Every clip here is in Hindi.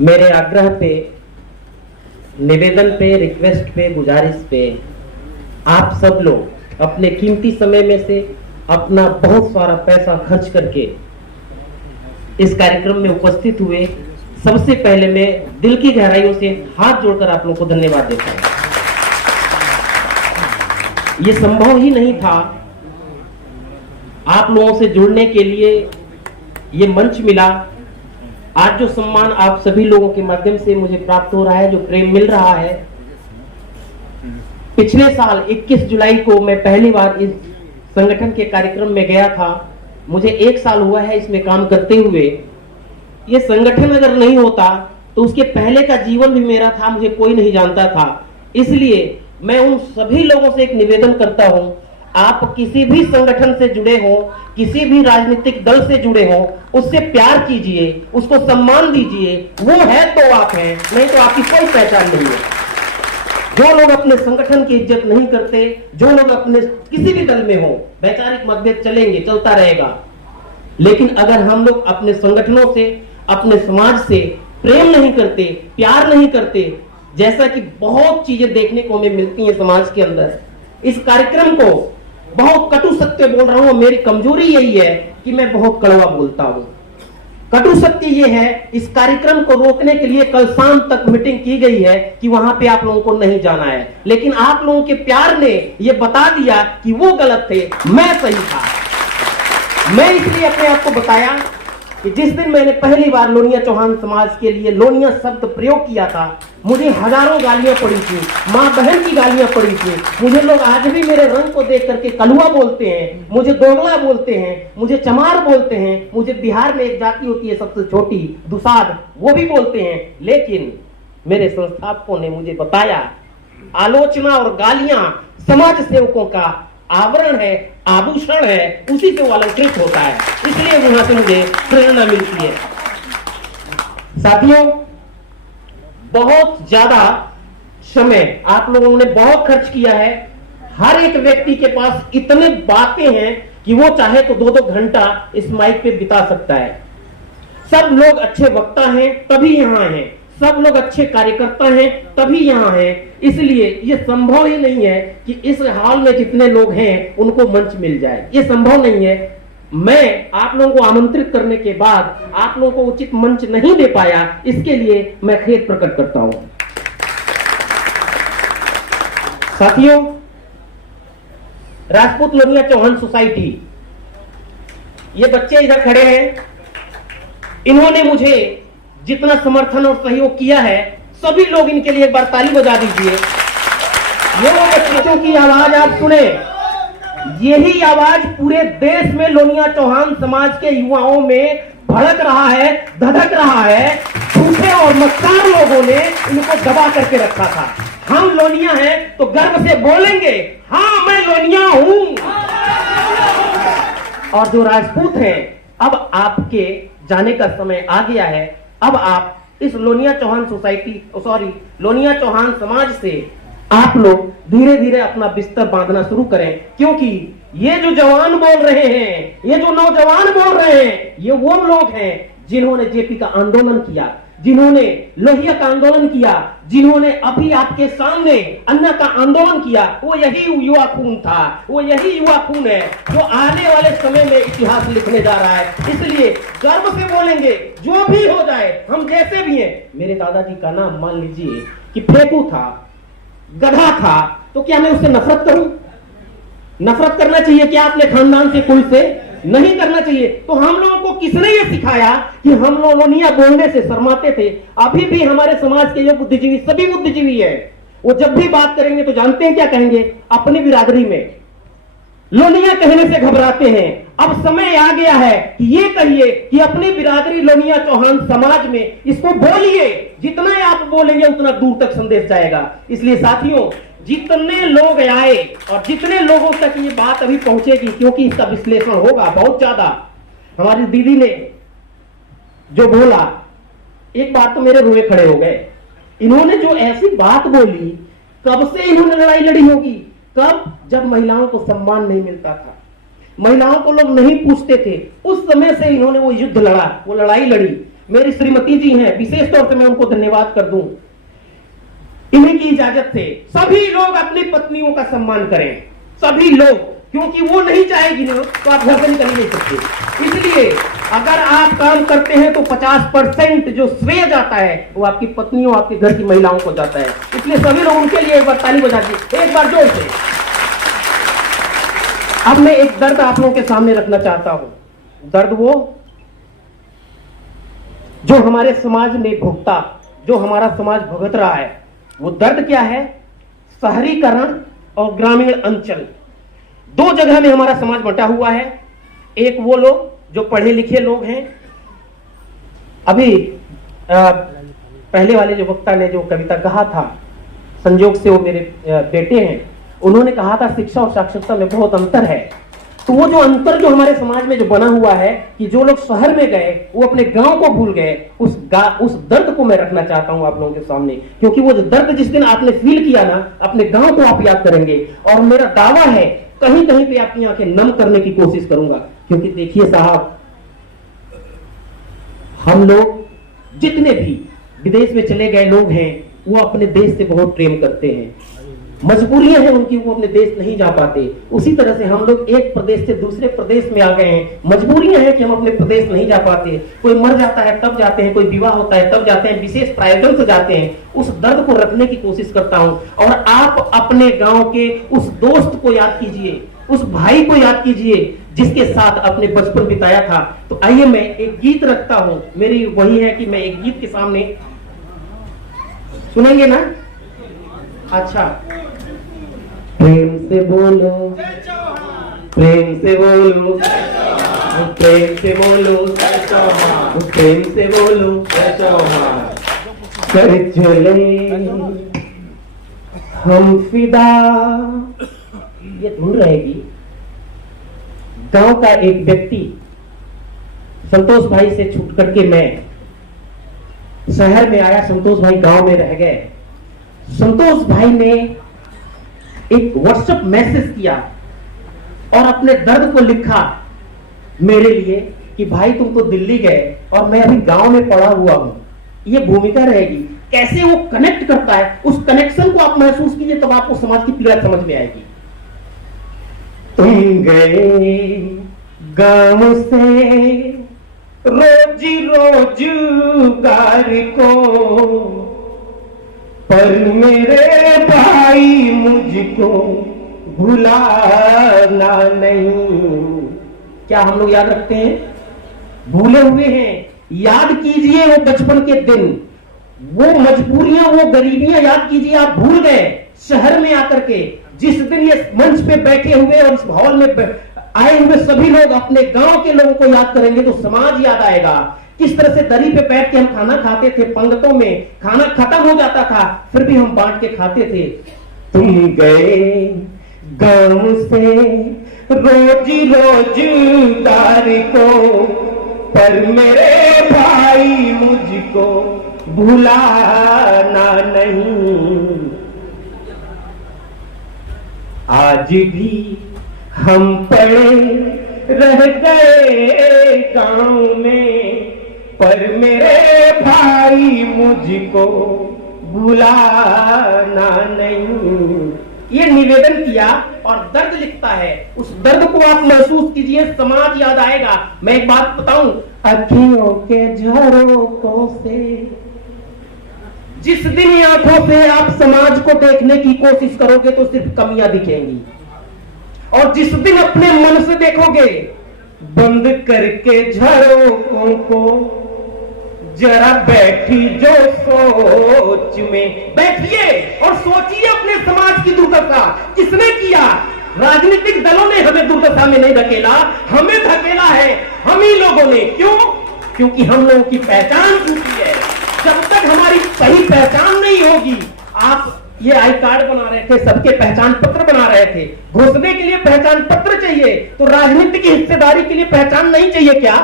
मेरे आग्रह पे, निवेदन पे, रिक्वेस्ट पे, गुजारिश पे आप सब लोग अपने कीमती समय में से अपना बहुत सारा पैसा खर्च करके इस कार्यक्रम में उपस्थित हुए। सबसे पहले मैं दिल की गहराइयों से हाथ जोड़कर आप लोगों को धन्यवाद देता हूं। ये संभव ही नहीं था आप लोगों से जुड़ने के लिए ये मंच मिला। आज जो सम्मान आप सभी लोगों के माध्यम से मुझे प्राप्त हो रहा है, जो प्रेम मिल रहा है, पिछले साल 21 जुलाई को मैं पहली बार इस संगठन के कार्यक्रम में गया था। मुझे 1 साल हुआ है इसमें काम करते हुए। ये संगठन अगर नहीं होता तो उसके पहले का जीवन भी मेरा था, मुझे कोई नहीं जानता था। इसलिए मैं उन सभी लोगों से एक निवेदन करता हूं, आप किसी भी संगठन से जुड़े हो, किसी भी राजनीतिक दल से जुड़े हो, उससे प्यार कीजिए, उसको सम्मान दीजिए। वो है तो आप हैं, नहीं तो आपकी कोई पहचान नहीं है। जो लोग अपने संगठन की इज्जत नहीं करते, जो लोग अपने किसी भी दल में हो, वैचारिक मतभेद चलेंगे, चलता रहेगा, लेकिन अगर हम लोग अपने संगठनों से, अपने समाज से प्रेम नहीं करते, प्यार नहीं करते, जैसा कि बहुत चीजें देखने को हमें मिलती हैं समाज के अंदर। इस कार्यक्रम को बहुत कटु सत्य बोल रहा हूं, मेरी कमजोरी यही है कि मैं बहुत कड़वा बोलता हूं। कटु सत्य ये है, इस कार्यक्रम को रोकने के लिए कल शाम तक मीटिंग की गई है कि वहां पे आप लोगों को नहीं जाना है, लेकिन आप लोगों के प्यार ने ये बता दिया कि वो गलत थे, मैं सही था। मैं इसलिए अपने आप को बताया कि जिस दिन मैंने पहली बार लोनिया चौहान समाज के लिए लोनिया शब्द प्रयोग किया था, मुझे हजारों गालियां पड़ी थी, माँ बहन की गालियां पड़ी थी। मुझे लोग आज भी मेरे रंग को देख करके कलुआ बोलते हैं, मुझे दोगला बोलते हैं, मुझे चमार बोलते हैं। मुझे बिहार में एक जाति होती है सबसे छोटी, दुसाद, वो भी बोलते हैं। लेकिन मेरे संस्थापकों ने मुझे बताया, आलोचना और गालियां समाज सेवकों का आवरण है, आभूषण है, उसी से वो अलंकृत होता है। इसलिए वहां से मुझे प्रेरणा मिलती है। साथियों, बहुत ज्यादा समय आप लोगों ने बहुत खर्च किया है। हर एक व्यक्ति के पास इतने बातें हैं कि वो चाहे तो 2-2 घंटा इस माइक पे बिता सकता है। सब लोग अच्छे वक्ता हैं तभी यहां हैं, सब लोग अच्छे कार्यकर्ता हैं तभी यहां हैं। इसलिए ये संभव ही नहीं है कि इस हाल में जितने लोग हैं उनको मंच मिल जाए, ये संभव नहीं है। मैं आप लोगों को आमंत्रित करने के बाद आप लोगों को उचित मंच नहीं दे पाया, इसके लिए मैं खेद प्रकट करता हूं। साथियों, राजपूत लोनिया चौहान सोसाइटी, ये बच्चे इधर खड़े हैं, इन्होंने मुझे जितना समर्थन और सहयोग किया है, सभी लोग इनके लिए एक बार ताली बजा दीजिए। ये वो बच्चों की आवाज आप सुने, यही आवाज पूरे देश में लोनिया चौहान समाज के युवाओं में भड़क रहा है, धधक रहा है। झूठे और मक्कार लोगों ने इनको दबा करके रखा था। हम लोनिया हैं तो गर्व से बोलेंगे, हाँ मैं लोनिया हूं। और जो राजपूत हैं, अब आपके जाने का समय आ गया है। अब आप इस लोनिया चौहान सोसाइटी, लोनिया चौहान समाज से आप लोग धीरे धीरे अपना बिस्तर बांधना शुरू करें, क्योंकि ये जो जवान बोल रहे हैं, ये जो नौजवान बोल रहे हैं, ये वो लोग हैं जिन्होंने जेपी का आंदोलन किया, जिन्होंने लोहिया का आंदोलन किया, जिन्होंने अभी आपके सामने अन्ना का आंदोलन किया। वो यही युवा खून था, वो यही युवा खून है जो आने वाले समय में इतिहास लिखने जा रहा है। इसलिए गर्व से बोलेंगे, जो भी हो जाए, हम जैसे भी हैं। मेरे दादाजी का नाम मान लीजिए कि फेंकू था, गधा था, तो क्या मैं उससे नफरत करूं? नफरत करना चाहिए क्या अपने खानदान से, कोई से? नहीं करना चाहिए। तो हम लोगों को किसने ये सिखाया कि हम लोग लोनिया बोलने से शर्माते थे? अभी भी हमारे समाज के जो बुद्धिजीवी, सभी बुद्धिजीवी है, वो जब भी बात करेंगे तो जानते हैं क्या कहेंगे? अपनी बिरादरी में लोनिया कहने से घबराते हैं। अब समय आ गया है कि ये कहिए कि अपनी बिरादरी लोनिया चौहान समाज में, इसको बोलिए। जितना आप बोलेंगे उतना दूर तक संदेश जाएगा। इसलिए साथियों, जितने लोग आए और जितने लोगों तक ये बात अभी पहुंचेगी, क्योंकि इसका विश्लेषण होगा बहुत ज्यादा। हमारी दीदी ने जो बोला, एक बात तो मेरे रोए खड़े हो गए। इन्होंने जो ऐसी बात बोली, कब से इन्होंने लड़ाई लड़ी होगी? कब? जब महिलाओं को सम्मान नहीं मिलता था, महिलाओं को लोग नहीं पूछते थे, उस समय से इन्होंने वो युद्ध लड़ा, वो लड़ाई लड़ी। मेरी श्रीमती जी हैं, विशेष तौर से मैं उनको धन्यवाद कर दूं। इन्हीं की इजाजत से सभी लोग अपनी पत्नियों का सम्मान करें, सभी लोग, क्योंकि वो नहीं चाहेगी ना तो आप घर से निकल नहीं सकते। इसलिए अगर आप काम करते हैं तो 50% जो श्रेय जाता है वो आपकी पत्नियों, आपके घर की महिलाओं को जाता है। इसलिए सभी लोग उनके लिए एक बार ताली बजा दीजिए, एक बार जोर से। अब मैं एक दर्द आप लोगों के सामने रखना चाहता हूं। दर्द वो जो हमारे समाज ने भुगता, जो हमारा समाज भुगत रहा है, वो दर्द क्या है? शहरीकरण और ग्रामीण अंचल, दो जगह में हमारा समाज बंटा हुआ है। एक वो लोग जो पढ़े लिखे लोग हैं, अभी पहले वाले जो वक्ता ने जो कविता कहा था, संयोग से वो मेरे बेटे हैं, उन्होंने कहा था शिक्षा और साक्षरता में बहुत अंतर है। तो वो जो अंतर जो हमारे समाज में जो बना हुआ है कि जो लोग शहर में गए वो अपने गांव को भूल गए, उस दर्द को मैं रखना चाहता हूं आप लोगों के सामने, क्योंकि वो दर्द जिस दिन आपने फील किया ना, अपने गांव को आप याद करेंगे। और मेरा दावा है कहीं कहीं पे आपकी आंखें नम करने की कोशिश करूंगा, क्योंकि देखिए साहब, हम लोग जितने भी विदेश में चले गए लोग हैं वो अपने देश से बहुत प्रेम करते हैं, मजबूरियां हैं उनकी, वो अपने देश नहीं जा पाते। उसी तरह से हम लोग एक प्रदेश से दूसरे प्रदेश में आ गए हैं, मजबूरियां हैं कि हम अपने प्रदेश नहीं जा पाते। कोई मर जाता है तब जाते हैं, कोई विवाह होता है तब जाते हैं, विशेष प्रायोजन से जाते हैं। उस दर्द को रखने की कोशिश करता हूं। और आप अपने गांव के उस दोस्त को याद कीजिए, उस भाई को याद कीजिए जिसके साथ अपने बचपन बिताया था। तो आइए मैं एक गीत रखता हूं, मेरी वही है कि मैं एक गीत के सामने, सुनेंगे ना? अच्छा, प्रेम से बोलो, प्रेम से बोलो, प्रेम से बोलो, प्रेम से बोलो, कर चले हम फिदा। ये धुन रहेगी। गांव का एक व्यक्ति संतोष भाई से छूट करके मैं शहर में आया, संतोष भाई गांव में रह गए। संतोष भाई ने एक व्हाट्सएप मैसेज किया और अपने दर्द को लिखा मेरे लिए कि भाई तुम तो दिल्ली गए और मैं अभी गांव में पड़ा हुआ हूं। ये भूमिका रहेगी, कैसे वो कनेक्ट करता है, उस कनेक्शन को आप महसूस कीजिए, तब आपको समाज की पीड़ा समझ में आएगी। तुम गए गांव से रोजी रोजगार को, पर मेरे भाई मुझको भुलाना नहीं। क्या हम लोग याद रखते हैं? भूले हुए हैं। याद कीजिए वो बचपन के दिन, वो मजबूरियां, वो गरीबियां याद कीजिए। आप भूल गए शहर में आकर के। जिस दिन ये मंच पे बैठे हुए और इस हॉल में आए हुए सभी लोग अपने गांव के लोगों को याद करेंगे तो समाज याद आएगा। किस तरह से दरी पे बैठ के हम खाना खाते थे, पंगतों में खाना खत्म हो जाता था फिर भी हम बांट के खाते थे। तुम गए गांव से रोजी रोजगार को, पर मेरे भाई मुझको भुलाना नहीं। आज भी हम पड़े रह गए गांव में, पर मेरे भाई मुझको भुलाना नहीं। ये निवेदन किया और दर्द लिखता है। उस दर्द को आप महसूस कीजिए, समाज याद आएगा। मैं एक बात बताऊं, अखियों के झरोखों से, जिस दिन आंखों से आप समाज को देखने की कोशिश करोगे तो सिर्फ कमियां दिखेंगी, और जिस दिन अपने मन से देखोगे बंद करके झरोखों को, जरा बैठी जो सोच में, बैठिए और सोचिए अपने समाज की दुर्दशा किसने किया। राजनीतिक दलों ने हमें दुर्दशा में नहीं धकेला, हमें धकेला है हम ही लोगों ने। क्यों? क्योंकि हम लोगों की पहचान छूटी है। जब तक हमारी सही पहचान नहीं होगी, आप ये आई कार्ड बना रहे थे, सबके पहचान पत्र बना रहे थे, घुसने के लिए पहचान पत्र चाहिए, तो राजनीति की हिस्सेदारी के लिए पहचान नहीं चाहिए क्या?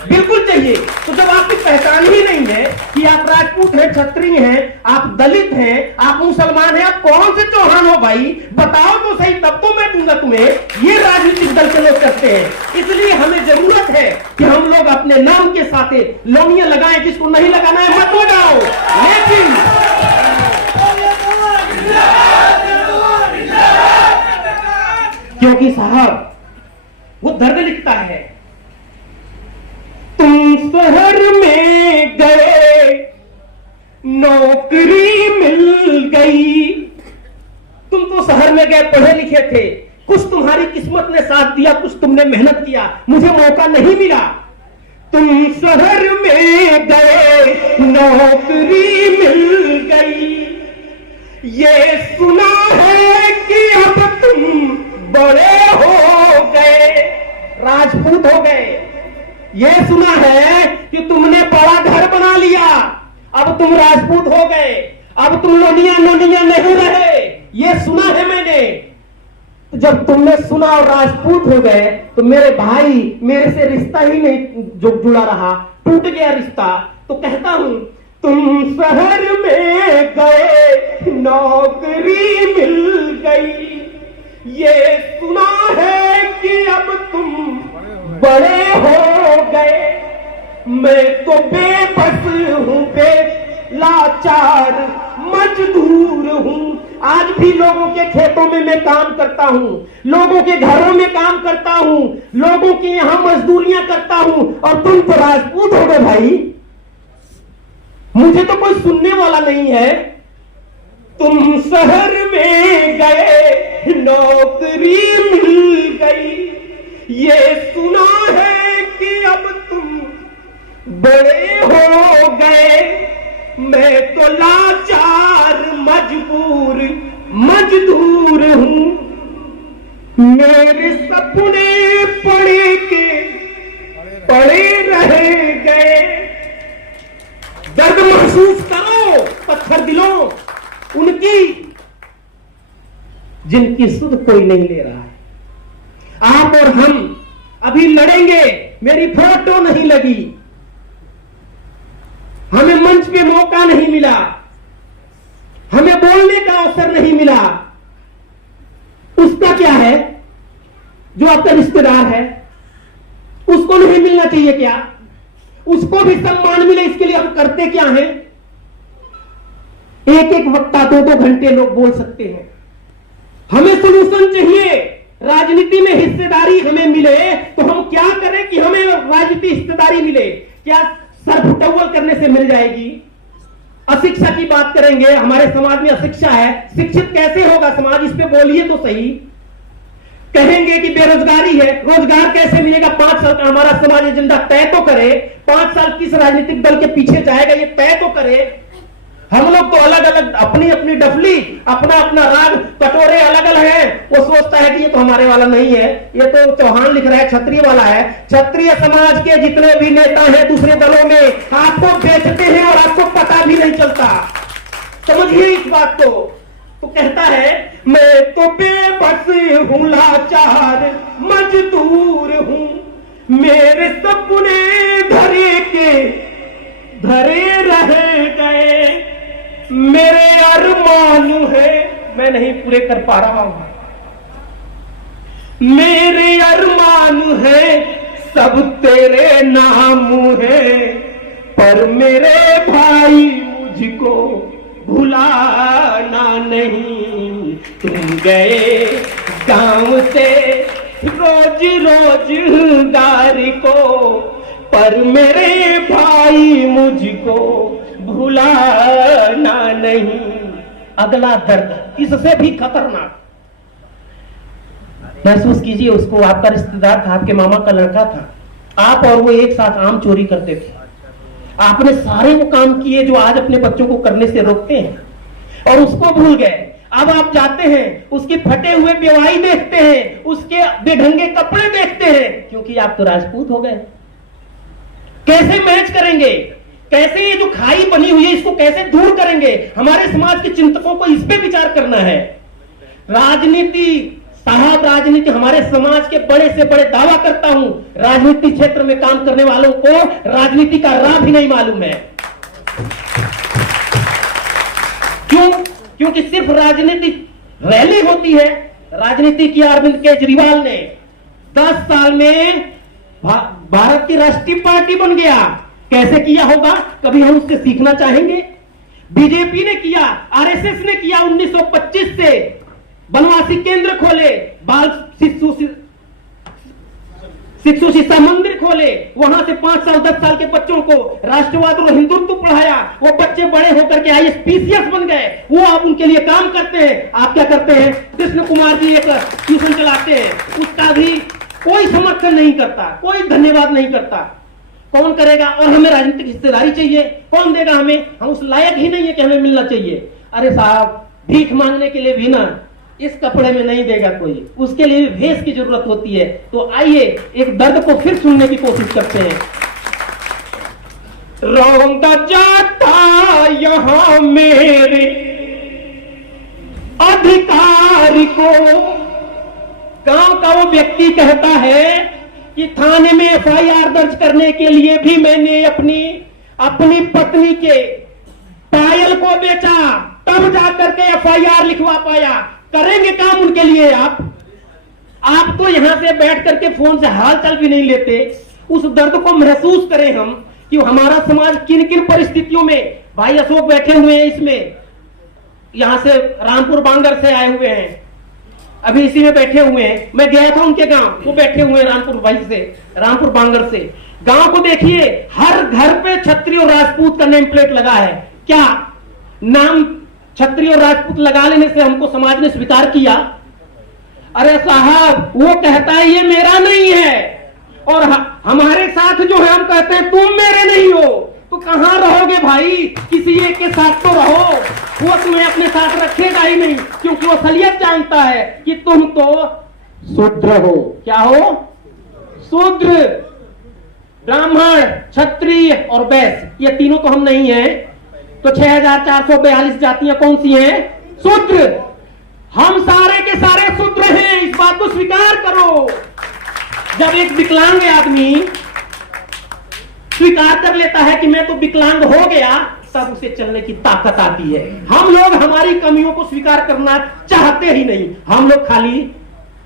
बिल्कुल चाहिए। तो जब आपकी पहचान ही नहीं है कि आप राजपूत हैं, क्षत्रिय हैं, आप दलित हैं, आप मुसलमान हैं, आप कौन से चौहान हो भाई, बताओ तो सही, तब तो मैं दूंगा तुम्हें। ये राजनीतिक दल के लोग करते हैं। इसलिए हमें जरूरत है कि हम लोग अपने नाम के साथ लोनियां लगाएं, जिसको नहीं लगाना है मत लगाओ, लेकिन क्योंकि साहब वो दर्द लिखता है। तुम शहर में गए, नौकरी मिल गई। तुम तो शहर में गए, पढ़े लिखे थे, कुछ तुम्हारी किस्मत ने साथ दिया, कुछ तुमने मेहनत किया, मुझे मौका नहीं मिला। तुम शहर में गए, नौकरी मिल गई, ये सुना है कि अब तुम बड़े हो गए, राजपूत हो गए। ये सुना है कि तुमने बड़ा घर बना लिया, अब तुम राजपूत हो गए, अब तुम लोनिया नहीं रहे, ये सुना है मैंने। तो जब तुमने सुना और राजपूत हो गए तो मेरे भाई, मेरे से रिश्ता ही नहीं जो जुड़ा रहा, टूट गया रिश्ता। तो कहता हूं, तुम शहर में गए, नौकरी मिल गई, ये सुना है कि अब तुम बड़े हो गए। मैं तो बेबस हूं, लाचार मजदूर हूं। आज भी लोगों के खेतों में मैं काम करता हूं, लोगों के घरों में काम करता हूं, लोगों के यहां मजदूरियां करता हूं, और तुम तो राजपूत हो गए भाई। मुझे तो कोई सुनने वाला नहीं है। तुम शहर में गए, नौकरी मिल गई, ये सुना है कि अब तुम बड़े हो गए। मैं तो लाचार मजदूर हूं, मेरे सपने पड़े रह गए। दर्द महसूस करो पत्थर दिलों उनकी, जिनकी सुध कोई नहीं ले रहा है। आप और हम अभी लड़ेंगे, मेरी फोटो नहीं लगी, हमें मंच पे मौका नहीं मिला, हमें बोलने का अवसर नहीं मिला। उसका क्या है? जो आपका रिश्तेदार है उसको नहीं मिलना चाहिए क्या? उसको भी सम्मान मिले, इसके लिए हम करते क्या हैं? एक एक वक्ता 2-2 घंटे लोग बोल सकते हैं। हमें सॉल्यूशन चाहिए, राजनीति में हिस्सेदारी हमें मिले तो हम क्या करें कि हमें राजनीति हिस्सेदारी मिले? क्या सर फुटअव्वल करने से मिल जाएगी? अशिक्षा की बात करेंगे, हमारे समाज में अशिक्षा है, शिक्षित कैसे होगा समाज? इस पे बोलिए तो सही। कहेंगे कि बेरोजगारी है, रोजगार कैसे मिलेगा? 5 साल का हमारा समाज एजेंडा तय तो करे, 5 साल किस राजनीतिक दल के पीछे जाएगा ये तय तो करे। हम लोग तो अलग अलग, अपनी अपनी डफली, अपना अपना राग, कटोरे अलग अलग है। वो सोचता है कि ये तो हमारे वाला नहीं है, ये तो चौहान लिख रहा है, क्षत्रिय वाला है। क्षत्रिय समाज के जितने भी नेता हैं दूसरे दलों में, आपको बेचते हैं और आपको पता भी नहीं चलता। समझिए इस बात को। तो कहता है, मैं तो बेबस हूं, लाचार मजदूर हूं, मेरे सपने धरे रह गए, मेरे अरमान है, मैं नहीं पूरे कर पा रहा हूं, मेरे अरमान है सब तेरे नाम है, पर मेरे भाई मुझको भुलाना नहीं। तुम गए गांव से रोजगार को, पर मेरे भाई मुझको भुलाना नहीं। अगला दर्द इससे भी खतरनाक। महसूस कीजिए उसको, आपका रिश्तेदार था, आपके मामा का लड़का था, आप और वो एक साथ आम चोरी करते थे। आपने सारे वो काम किए जो आज अपने बच्चों को करने से रोकते हैं, और उसको भूल गए। अब आप जाते हैं, उसके फटे हुए बेवाई देखते हैं, उसके बेढंगे कपड़े देखते हैं, क्योंकि आप तो राजपूत हो गए। कैसे मैच करेंगे? कैसे ये जो खाई बनी हुई है इसको कैसे दूर करेंगे? हमारे समाज के चिंतकों को इस पे विचार करना है। राजनीति साहब राजनीति हमारे समाज के बड़े से बड़े दावा करता हूं, राजनीति क्षेत्र में काम करने वालों को राजनीति का राह भी नहीं मालूम है। क्यों? क्योंकि सिर्फ राजनीतिक रैली होती है। राजनीति किया अरविंद केजरीवाल ने, 10 साल में भारत की राष्ट्रीय पार्टी बन गया। कैसे किया होगा, कभी हम उससे सीखना चाहेंगे। बीजेपी ने किया, आरएसएस ने किया, 1925 से बनवासी केंद्र खोले, बाल शिशु शिक्षा मंदिर खोले, वहां से 5 साल 10 साल के बच्चों को राष्ट्रवाद और हिंदुत्व पढ़ाया। वो बच्चे बड़े होकर के आईएएस पीसीएस बन गए, वो अब उनके लिए काम करते हैं। आप क्या करते हैं? कृष्ण कुमार जी एक ट्यूशन चलाते हैं, उसका भी कोई समर्थन नहीं करता, कोई धन्यवाद नहीं करता। कौन करेगा? और हमें राजनीतिक हिस्सेदारी चाहिए, कौन देगा हमें? हम उस लायक ही नहीं है कि हमें मिलना चाहिए। अरे साहब, भीख मांगने के लिए भी ना इस कपड़े में नहीं देगा कोई, उसके लिए भी भेष की जरूरत होती है। तो आइए एक दर्द को फिर सुनने की कोशिश करते हैं। रोंदा जाता यहां मेरे अधिकारी को, गांव का वो व्यक्ति कहता है कि थाने में एफआईआर दर्ज करने के लिए भी मैंने अपनी पत्नी के पायल को बेचा, तब जाकर के एफआईआर लिखवा पाया। करेंगे काम उनके लिए आप तो यहां से बैठ करके फोन से हाल चाल भी नहीं लेते। उस दर्द को महसूस करें हम कि हमारा समाज किन किन परिस्थितियों में। भाई अशोक बैठे हुए हैं इसमें, यहां से रामपुर बांगर से आए हुए हैं, अभी इसी में बैठे हुए हैं। मैं गया था उनके गांव, वो बैठे हुए हैं रामपुर बांगर से। गांव को देखिए, हर घर पे क्षत्रिय और राजपूत का नेम प्लेट लगा है। क्या नाम क्षत्रिय और राजपूत लगा लेने से हमको समाज ने स्वीकार किया? अरे साहब, वो कहता है ये मेरा नहीं है, और हमारे साथ जो है हम कहते हैं तुम मेरे नहीं हो। तो कहां रहोगे भाई? किसी एक के साथ तो रहो। वो तुम्हें अपने साथ रखेगा ही नहीं, क्योंकि वो असलियत जानता है कि तुम तो शूद्र हो। क्या हो? शूद्र, ब्राह्मण, क्षत्रिय और वैश्य, ये तीनों तो हम नहीं हैं। तो 6442 जातियां कौन सी हैं? शूद्र। हम सारे के सारे शूद्र हैं, इस बात को स्वीकार करो। जब एक विकलांग आदमी स्वीकार कर लेता है कि मैं तो विकलांग हो गया, तब उसे चलने की ताकत आती है। हम लोग हमारी कमियों को स्वीकार करना चाहते ही नहीं। हम लोग खाली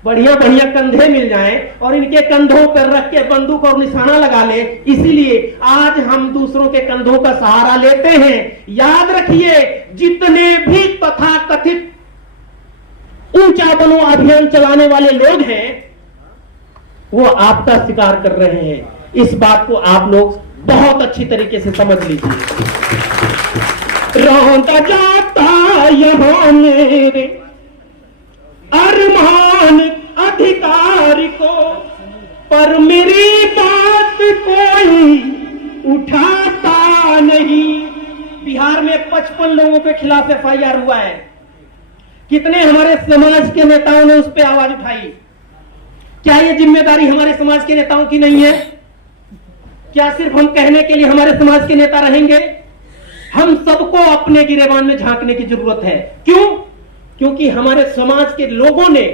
बढ़िया बढ़िया कंधे मिल जाएं और इनके कंधों पर रख के बंदूक और निशाना लगा ले। इसीलिए आज हम दूसरों के कंधों का सहारा लेते हैं। याद रखिए, जितने भी तथाकथित ऊंचा बनो अभियान चलाने वाले लोग हैं, वो आपका शिकार कर रहे हैं। इस बात को आप लोग बहुत अच्छी तरीके से समझ लीजिए। रोंदा जाता यहां मेरे अरमान अधिकारी को, पर मेरी बात कोई उठाता नहीं। बिहार में 55 लोगों के खिलाफ एफआईआर हुआ है। कितने हमारे समाज के नेताओं ने उस पर आवाज उठाई? क्या ये जिम्मेदारी हमारे समाज के नेताओं की नहीं है? क्या सिर्फ हम कहने के लिए हमारे समाज के नेता रहेंगे? हम सबको अपने गिरेबान में झांकने की जरूरत है। क्यों? क्योंकि हमारे समाज के लोगों ने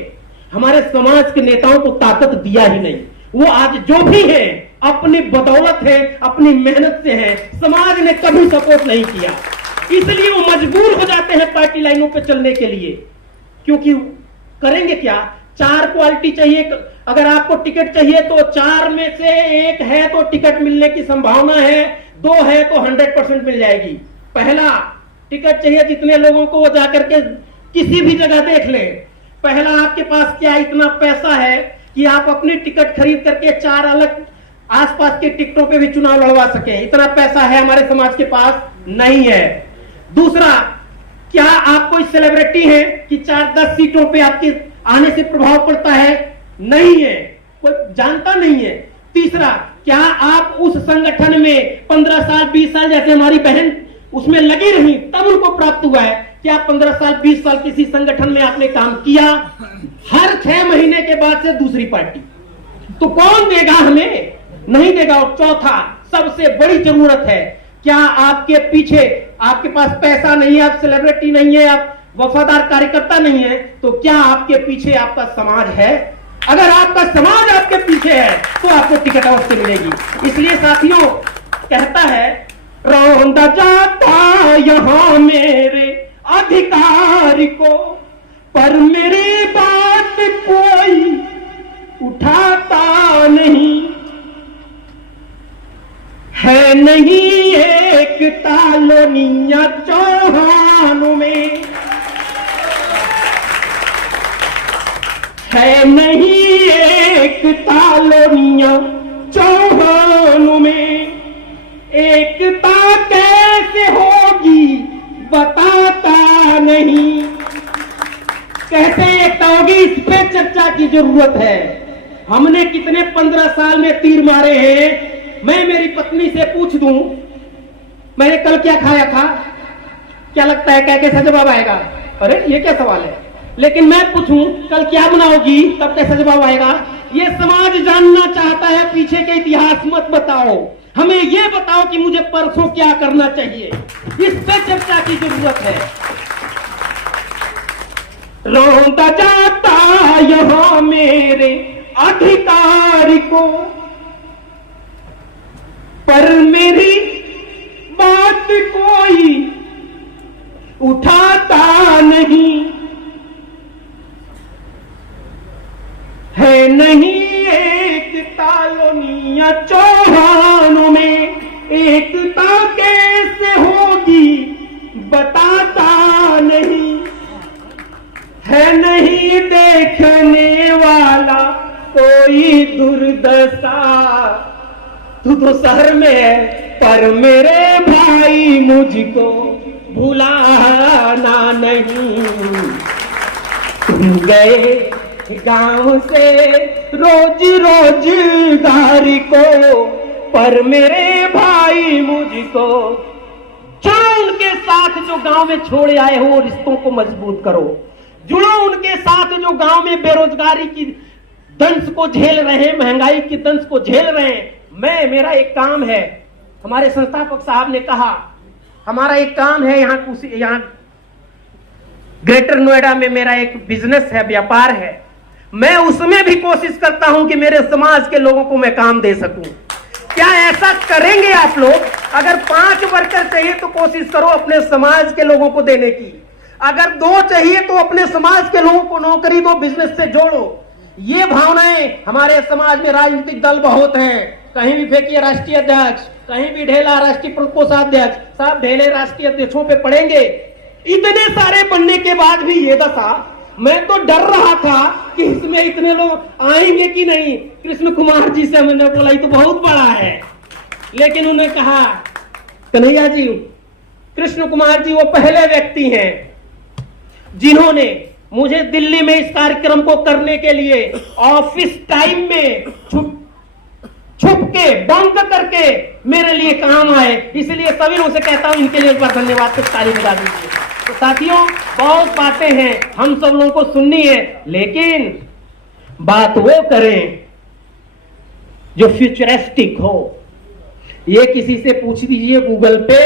हमारे समाज के नेताओं को ताकत दिया ही नहीं। वो आज जो भी है अपनी बदौलत है, अपनी मेहनत से है। समाज ने कभी सपोर्ट नहीं किया, इसलिए वो मजबूर हो जाते हैं पार्टी लाइनों पे चलने के लिए। क्योंकि करेंगे क्या? 4 क्वालिटी चाहिए। अगर आपको टिकट चाहिए तो 4 में से 1 है तो टिकट मिलने की संभावना है, 2 है तो 100% मिल जाएगी। पहला टिकट चाहिए जितने लोगों को, वो जाकर के किसी भी जगह देख लें। पहला, आपके पास क्या इतना पैसा है कि आप अपनी टिकट खरीद करके 4 अलग आसपास के टिकटों पे भी चुनाव लड़वा सकें? इतना पैसा है हमारे समाज के पास? नहीं है। दूसरा, क्या आप कोई सेलिब्रिटी है कि 4-10 सीटों पे आपके आने से प्रभाव पड़ता है? नहीं है, कोई जानता नहीं है। तीसरा, क्या आप उस संगठन में 15 साल 20 साल, जैसे हमारी बहन उसमें लगी रही तब उनको प्राप्त हुआ है? क्या 15 साल 20 साल किसी संगठन में आपने काम किया? हर 6 महीने के बाद से दूसरी पार्टी, तो कौन देगा हमें? नहीं देगा। और चौथा, सबसे बड़ी जरूरत है, क्या आपके पीछे, आपके पास पैसा नहीं है, आप सेलिब्रिटी नहीं है, आप वफादार कार्यकर्ता नहीं है, तो क्या आपके पीछे आपका समाज है? अगर आपका समाज आपके पीछे है तो आपको टिकट अवश्य मिलेगी। इसलिए साथियों, कहता है रौंदा जाता यहां मेरे अधिकार को, पर मेरी बात कोई उठाता नहीं। है नहीं एक तालोनिया चौहानों में, है नहीं एक तालोनिया चौहानों में। एकता कैसे होगी बताता नहीं। कहते हैं एकता होगी, इस पे चर्चा की जरूरत है। हमने कितने 15 साल में तीर मारे हैं। मैं मेरी पत्नी से पूछ दूं मैंने कल क्या खाया था, क्या लगता है क्या कैसा जवाब आएगा? अरे ये क्या सवाल है। लेकिन मैं पूछूं कल क्या बनाओगी, तब कैसा जवाब आएगा? ये समाज जानना चाहता है, पीछे के इतिहास मत बताओ, हमें ये बताओ कि मुझे परसों क्या करना चाहिए। इस पे चर्चा की जरूरत है। रौंदा जाता यहां मेरे अधिकार को, पर मेरी बात कोई उठाता नहीं। है नहीं एक तालोनिया चौहानों में, एकता कैसे होगी बताता नहीं। है नहीं देखने वाला कोई दुर्दशा, तू तो शहर में है पर मेरे भाई मुझको भुलाना नहीं। तुम गए गांव से रोज रोजगारी को, पर मेरे भाई मुझको जुड़ो उनके साथ जो गांव में छोड़े आए हो, रिश्तों को मजबूत करो। जुड़ो उनके साथ जो गांव में बेरोजगारी की दंश को झेल रहे हैं, महंगाई की दंश को झेल रहे हैं। मेरा एक काम है, हमारे संस्थापक साहब ने कहा हमारा एक काम है, यहाँ ग्रेटर नोएडा में मेरा एक बिजनेस है, व्यापार है। मैं उसमें भी कोशिश करता हूं कि मेरे समाज के लोगों को मैं काम दे सकूं। क्या ऐसा करेंगे आप लोग? अगर 5 वर्कर चाहिए तो कोशिश करो अपने समाज के लोगों को देने की। अगर 2 चाहिए तो अपने समाज के लोगों को नौकरी दो, बिजनेस से जोड़ो। ये भावनाएं हमारे समाज में राजनीतिक दल बहुत हैं। कहीं भी फेंकिए राष्ट्रीय अध्यक्ष, कहीं भी ढेला राष्ट्रीय कोषाध्यक्ष, सब ढेले राष्ट्रीय अध्यक्षों पे पड़ेंगे। इतने सारे बनने के बाद भी ये दशा। मैं तो डर रहा था कि इसमें इतने लोग आएंगे कि नहीं। कृष्ण कुमार जी से मैंने बोला ये तो बहुत बड़ा है, लेकिन उन्होंने कहा कन्हैया जी, कृष्ण कुमार जी वो पहले व्यक्ति हैं जिन्होंने मुझे दिल्ली में इस कार्यक्रम को करने के लिए ऑफिस टाइम में छुप के बंक करके मेरे लिए काम आए। इसलिए सभी लोगों से कहता हूं इनके लिए एक बार धन्यवाद से ताली बजा दीजिए। तो साथियों, बहुत बातें हैं, हम सब लोगों को सुननी है, लेकिन बात वो करें जो फ्यूचरिस्टिक हो। ये किसी से पूछ दीजिए गूगल पे